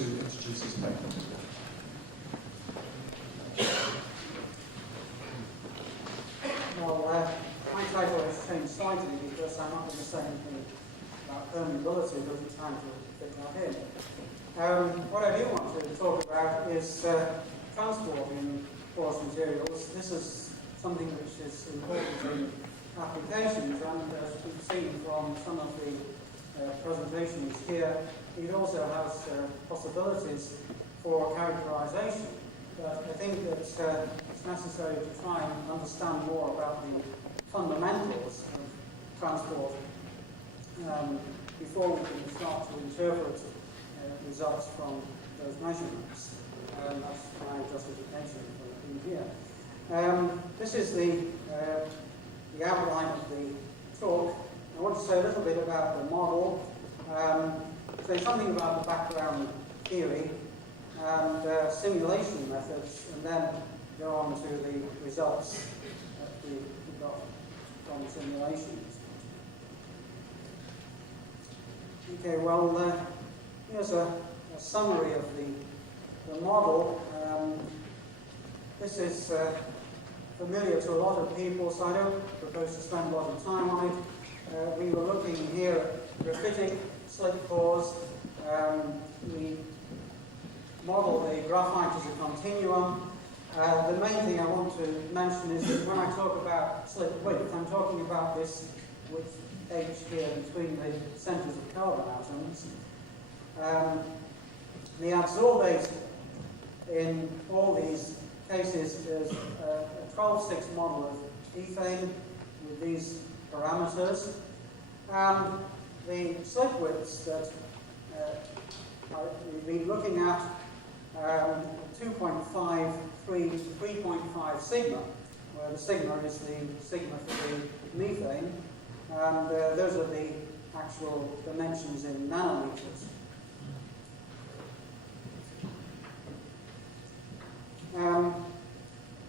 to introduce his paper. Well, my title has changed slightly because I'm not going to say anything about permeability. There isn't time to fit that in. What I do want to talk about is transport in porous materials. This is something which is important in applications, and as we've seen from some of the presentations here, it also has possibilities for characterization. But I think that it's necessary to try and understand more about the fundamentals of transport before we can start to interpret results from those measurements. That's my justification for being here. This is the outline of the talk. I want to say a little bit about the model, say something about the background theory and simulation methods, and then go on to the results that we got from simulations. Okay, well, here's a summary of the model. This is familiar to a lot of people, so I don't propose to spend a lot of time on it. We were looking here at graphitic slit pores. We model the graphite as a continuum. The main thing I want to mention is that when I talk about slit width, I'm talking about this width h here between the centers of carbon atoms. The adsorbate in all these cases is a 12-6 model of ethane with these parameters. And the slit widths that we've been looking at 2.5, 3, 3.5 sigma, where the sigma is the sigma for the methane, and those are the actual dimensions in nanometers.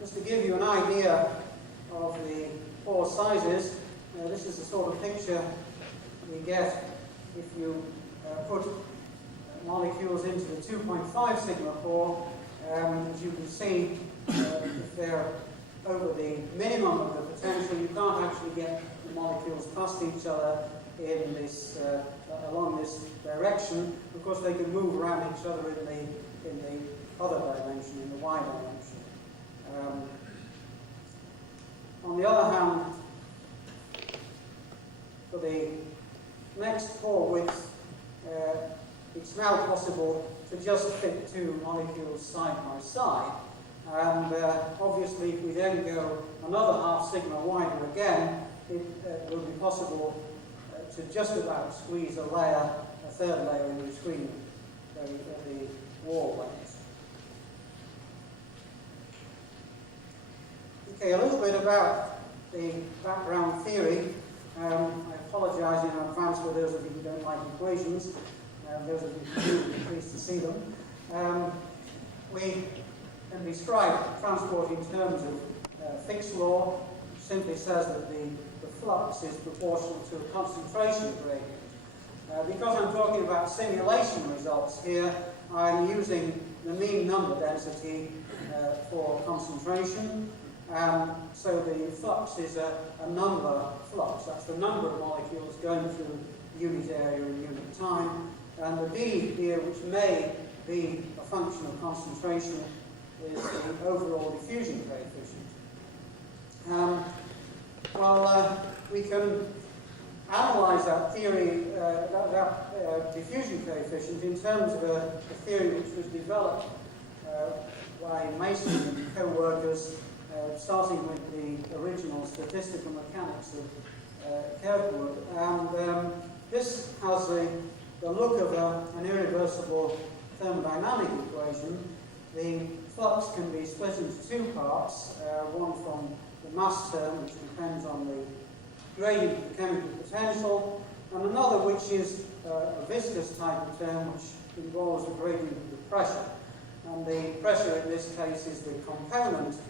Just to give you an idea of the pore sizes, this is the sort of picture we get if you put molecules into the 2.5 sigma pore. As you can see, if they're over the minimum of the potential, you can't actually get the molecules past each other in this along this direction. Of course, they can move around each other in the other dimension, in the y dimension. On the other hand, for the next pore width, it's now possible to just fit two molecules side by side. And obviously, if we then go another half sigma wider again, it will be possible to just about squeeze a layer, a third layer in between the wall layers. Okay, a little bit about the background theory. I apologize in advance for those of you who don't like equations. Those of you who do, be pleased to see them. We can describe transport in terms of Fick's law, which simply says that the flux is proportional to a concentration gradient. Because I'm talking about simulation results here, I'm using the mean number density for concentration. So the flux is a number flux. That's the number of molecules going through unit area and unit time. And the B here, which may be a function of concentration, is the overall diffusion coefficient. We can analyze that theory, that diffusion coefficient, in terms of a theory which was developed by Mason and co-workers, starting with the original statistical mechanics of Kirkwood. And this has the look of an irreversible thermodynamic equation. The flux can be split into two parts, one from the mass term, which depends on the gradient of the chemical potential, and another which is a viscous type of term, which involves the gradient of the pressure. And the pressure in this case is the component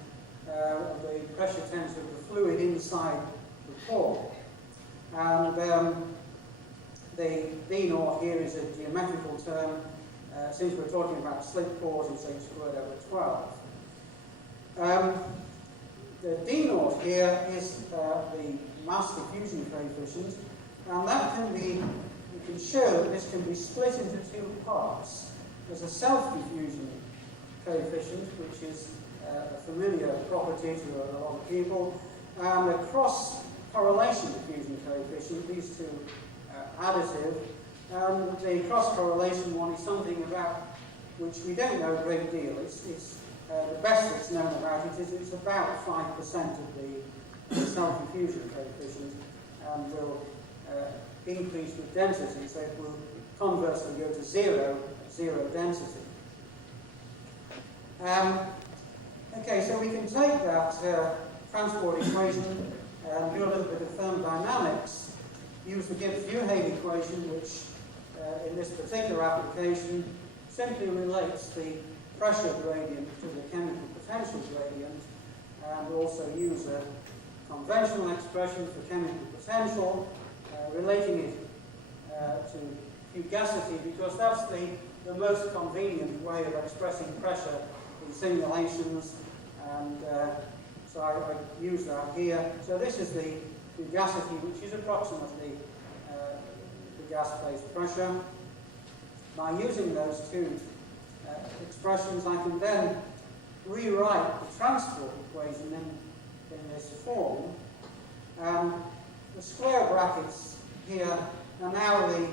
of the pressure tensor of the fluid inside the pore. And the V naught here is a geometrical term, since we're talking about slit pores, it's h squared over 12. The d naught here is the mass diffusion coefficient, and that can be, you can show that this can be split into two parts. There's a self-diffusion coefficient, which is a familiar property to a lot of people, and a cross-correlation diffusion coefficient, these two additive. The cross-correlation one is something about which we don't know a great deal. It's the best that's known about it is it's about 5% of the self-diffusion coefficient, and will increase with density, so it will conversely go to zero at zero density. Okay, so we can take that transport equation and do a little bit of thermodynamics, use the Gibbs-Duhem equation, which in this particular application simply relates the pressure gradient to the chemical potential gradient, and also use a conventional expression for chemical potential, relating it to fugacity, because that's the most convenient way of expressing pressure in simulations, and so I use that here. So this is the fugacity, which is approximately the gas phase pressure. By using those two expressions, I can then rewrite the transport equation in this form. The square brackets here are now the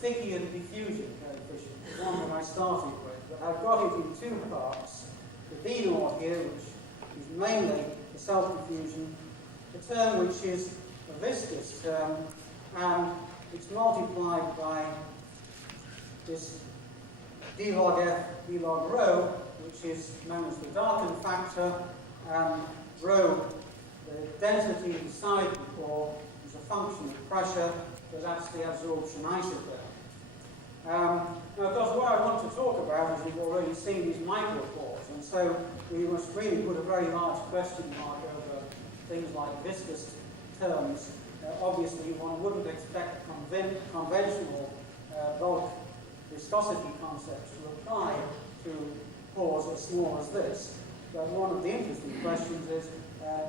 Fickian diffusion coefficient, the one that I started with, but I've got it in two parts. The d naught here, which is mainly the self-diffusion, the term which is a viscous term, and it's multiplied by this d log f, d log rho, which is known as the Darken factor, and rho, the density inside the pore, is a function of pressure, so that's the adsorption isotherm. Now, of course, what I want to talk about, as you've already seen, is micropores, and so we must really put a very large question mark over things like viscous terms. Obviously, one wouldn't expect conventional bulk viscosity concepts to apply to pores as small as this. But one of the interesting questions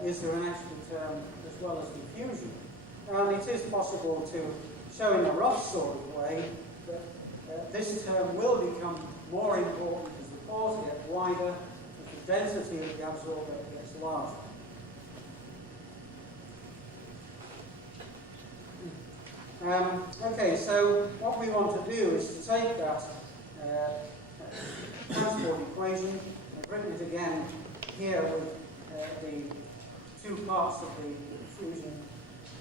is there an extra term as well as diffusion? And it is possible to show in a rough sort of way that this term will become more important as the pores get wider, as the density of the adsorbate gets larger. Okay, so what we want to do is to take that transport equation, I've written it again here with the two parts of the diffusion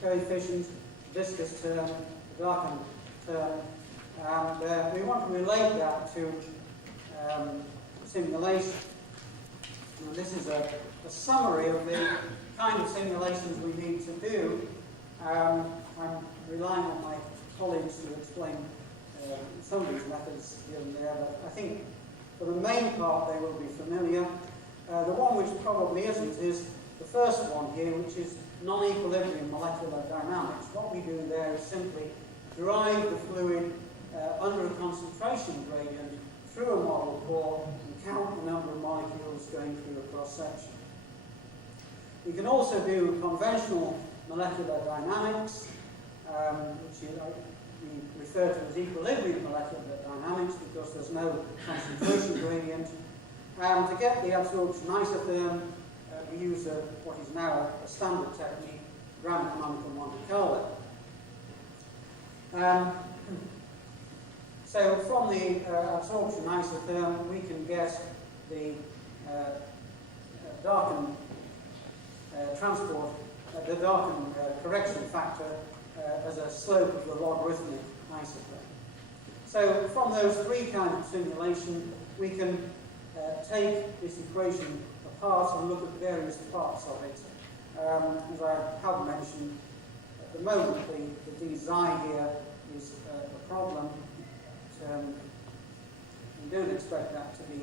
coefficient, viscous term, the darkened term, and we want to relate that to simulation. Now, this is a summary of the kind of simulations we need to do. I'm relying on my colleagues to explain some of these methods here and there, but I think for the main part they will be familiar. The one which probably isn't is the first one here, which is non-equilibrium molecular dynamics. What we do there is simply drive the fluid under a concentration gradient through a model pore and count the number of molecules going through a cross-section. We can also do conventional molecular dynamics, which we refer to as equilibrium molecular dynamics because there's no concentration gradient. And to get the adsorption isotherm, we use what is now a standard technique, random canonical Monte Carlo. So from the adsorption isotherm, we can get the Darken transport, the Darken correction factor as a slope of the logarithmic isotherm. So from those three kinds of simulation, we can take this equation apart and look at various parts of it. As I have mentioned, at the moment the d xi here is a problem. We don't expect that to be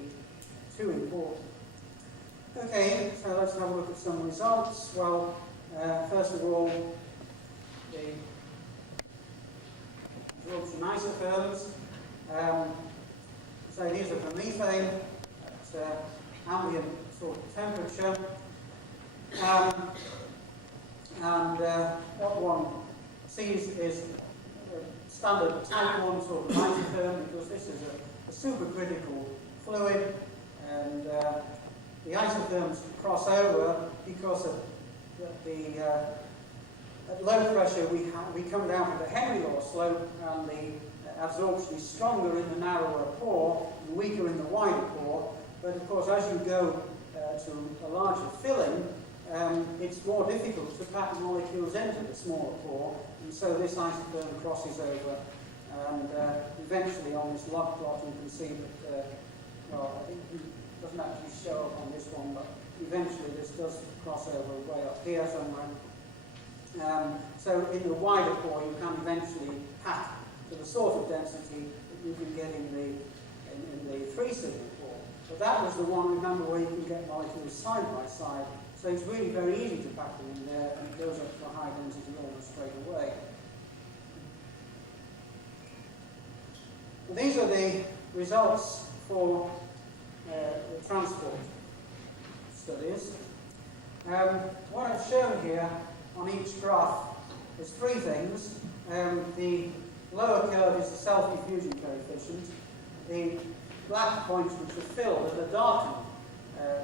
too important. Okay, so let's have a look at some results. Well, first of all, the absorption isotherms. say these are for methane at ambient sort of temperature. What one sees is a standard type 1 sort of isotherm, because this is a supercritical fluid, and the isotherms cross over because at low pressure we come down to the Henry law slope, and the absorption is stronger in the narrower pore and weaker in the wider pore. But of course, as you go to a larger filling, it's more difficult to pack molecules into the smaller pore, and so this isotherm crosses over, and eventually on this log plot you can see that, well, I think it doesn't actually show up on this one, but eventually this does cross over way up here somewhere. So in the wider pore you can eventually pack to the sort of density that you can get in the 3 sigma pore. But that was the one, remember, where you can get molecules side by side. So it's really very easy to pack them in there, and it goes up to a high density almost straight away. Well, these are the results for the transport studies. What I've shown here on each graph is 3 things. The lower curve is the self-diffusion coefficient. The black points which are filled are the darkened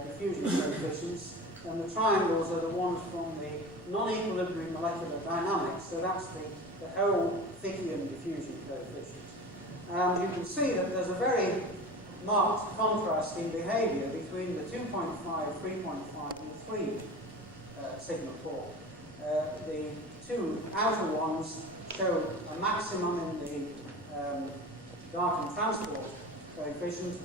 diffusion coefficients, and the triangles are the ones from the non-equilibrium molecular dynamics, so that's the whole Fickian diffusion coefficient. And you can see that there's a very marked contrast in behavior between the 2.5, 3.5 and 3 sigma pore. The 2 outer ones show a maximum in the darkened transport coefficient.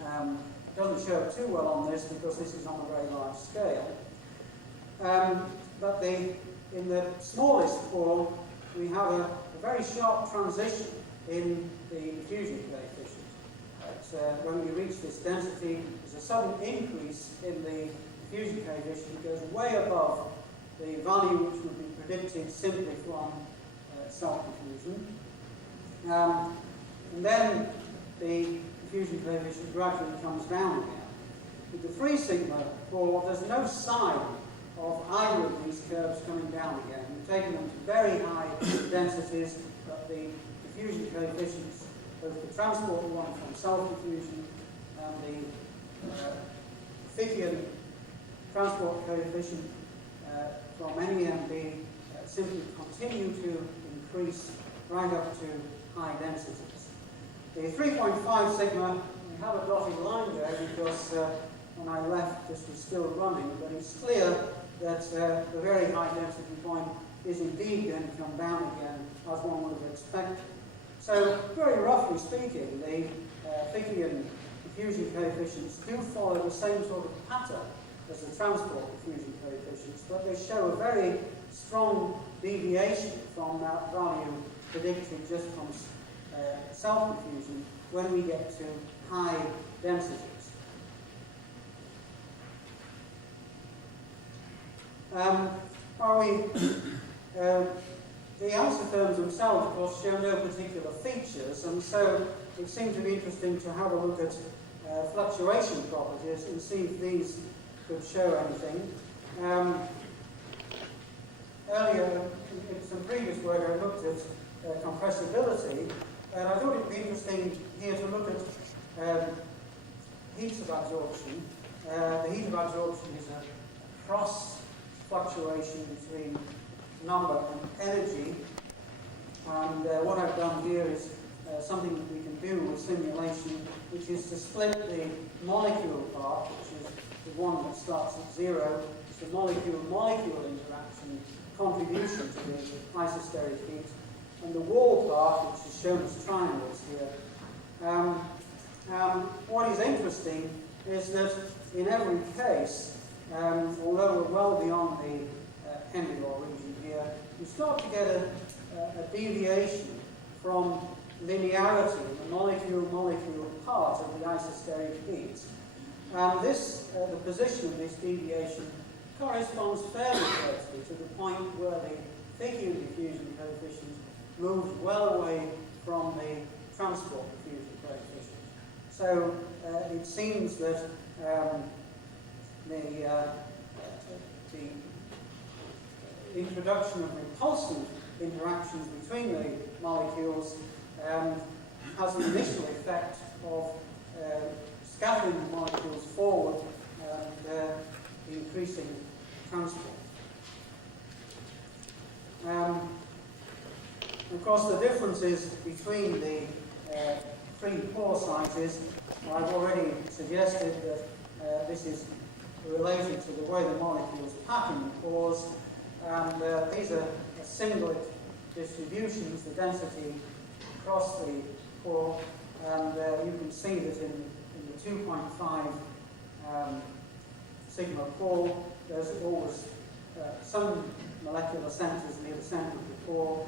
It doesn't show up too well on this because this is on a very large scale. But in the smallest pore, we have a very sharp transition in the diffusion coefficient. When we reach this density, there's a sudden increase in the diffusion coefficient. It goes way above the value which would be predicted simply from self-diffusion. And then the diffusion coefficient gradually comes down again. With the 3 sigma pore, there's no sign of either of these curves coming down again. We've taken them to very high densities, but the diffusion coefficients, both the transport one from self-diffusion and the Fickian transport coefficient from NEMB simply continue to increase right up to high densities. The 3.5 sigma, we have a dotted line there because when I left this was still running, but it's clear that the very high density point is indeed going to come down again, as one would have expected. So, very roughly speaking, the Fickian diffusion coefficients do follow the same sort of pattern as the transport diffusion coefficients, but they show a very strong deviation from that value predicted just from self-diffusion when we get to high densities. The isotherms themselves, of course, show no particular features, and so it seemed to be interesting to have a look at fluctuation properties and see if these could show anything. Earlier, in some previous work, I looked at compressibility, and I thought it would be interesting here to look at heats of absorption. The heat of absorption is a cross fluctuation between number and energy, and what I've done here is something that we can do with simulation, which is to split the molecule part, which is the one that starts at 0, it's the molecule-molecule interaction contribution to the isosteric heat, and the wall part, which is shown as triangles here. What is interesting is that in every case, although we're well beyond the Henry law region here, you start to get a deviation from linearity in the molecule-molecule part of the isosteric heat. And the position of this deviation corresponds fairly closely to the point where the Fickian diffusion coefficient moves well away from the transport diffusion coefficient. So it seems that the introduction of repulsive interactions between the molecules has the initial effect of scattering the molecules forward and increasing transport. Of course, the differences between the free pore sizes, I've already suggested that this is related to the way the molecules pack in the pores, and these are singlet distributions, the density across the pore, and you can see that in the 2.5 sigma pore, there's always some molecular centers near the center of the pore.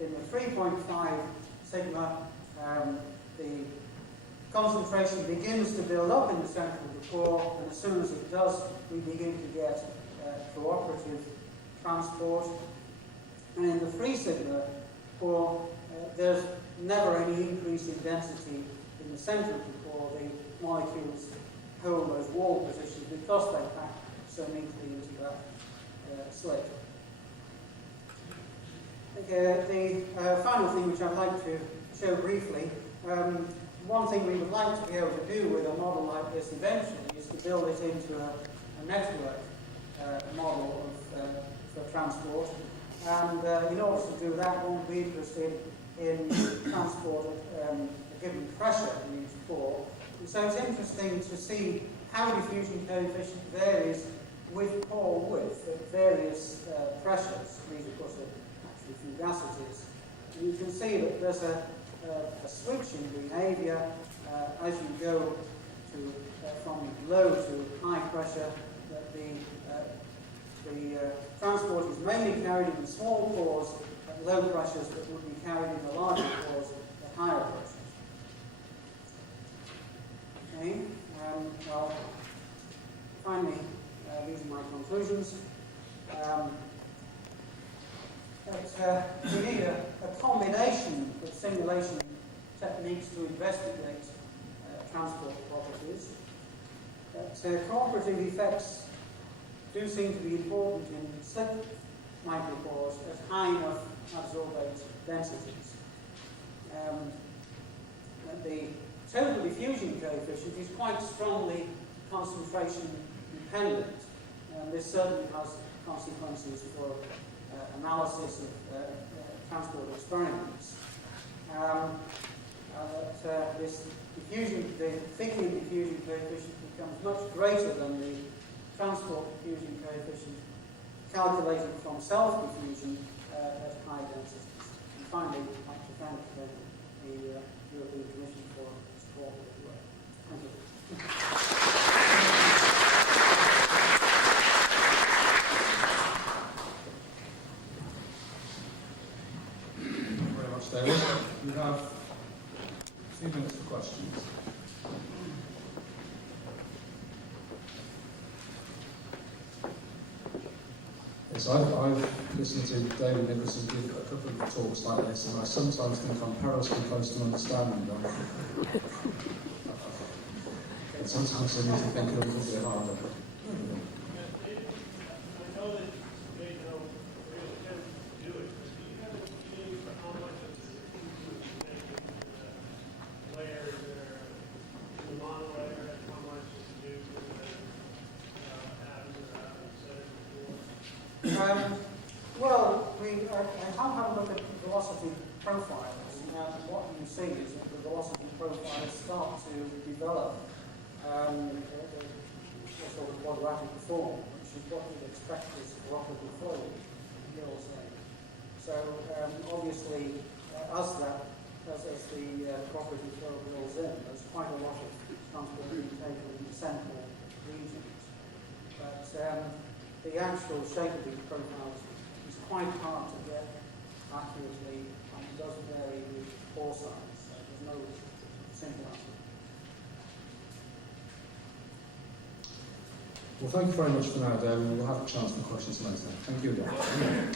In the 3.5 sigma, the concentration begins to build up in the center of the pore, and as soon as it does, we begin to get cooperative transport. And in the 3 sigma pore, there's never any increase in density in the center of the pore. The molecules hold those wall positions because they pack so neatly into that slit. Okay, the final thing which I'd like to show briefly, one thing we would like to be able to do with a model like this eventually is to build it into a network model for transport. And in order to do that, one will be interested in transport at a given pressure in each pore. And so it's interesting to see how diffusion coefficient varies with pore width at various pressures. These, of course, are actually fugacities. And you can see that there's a switch in behavior as you go to from low to high pressure, that the transport is mainly carried in the small pores at low pressures, but would be carried in the larger pores at higher pressures. Okay, well, finally, these are my conclusions. We need a combination of simulation techniques to investigate transport properties. Cooperative effects do seem to be important in slit micropores at high enough adsorbate densities. The total diffusion coefficient is quite strongly concentration dependent, and this certainly has consequences for analysis of transport experiments. This diffusion, the thickening diffusion coefficient becomes much greater than the transport diffusion coefficient calculated from self-diffusion at high densities. And finally, I'd like to thank the European Commission for support of the work. Thank you. Thank you very much, David. We have 2 minutes for questions. Yes, I've listened to David Nicholson give a couple of talks like this, and I sometimes think I'm perilously close to understanding them. And sometimes I need to think a little bit harder. Well, I have had a look at velocity profiles, and what you see is that the velocity profiles start to develop a sort of quadratic form, which is what you'd expect as cooperative flow hills in. So obviously, as the cooperative flow builds in, there's quite a lot of transport being taken in the central regions. But the actual shape of these profiles is quite hard to get accurately, and it does vary with pore size, so there's no simple answer. Well, thank you very much for now, David. We'll have a chance for questions later. Thank you again.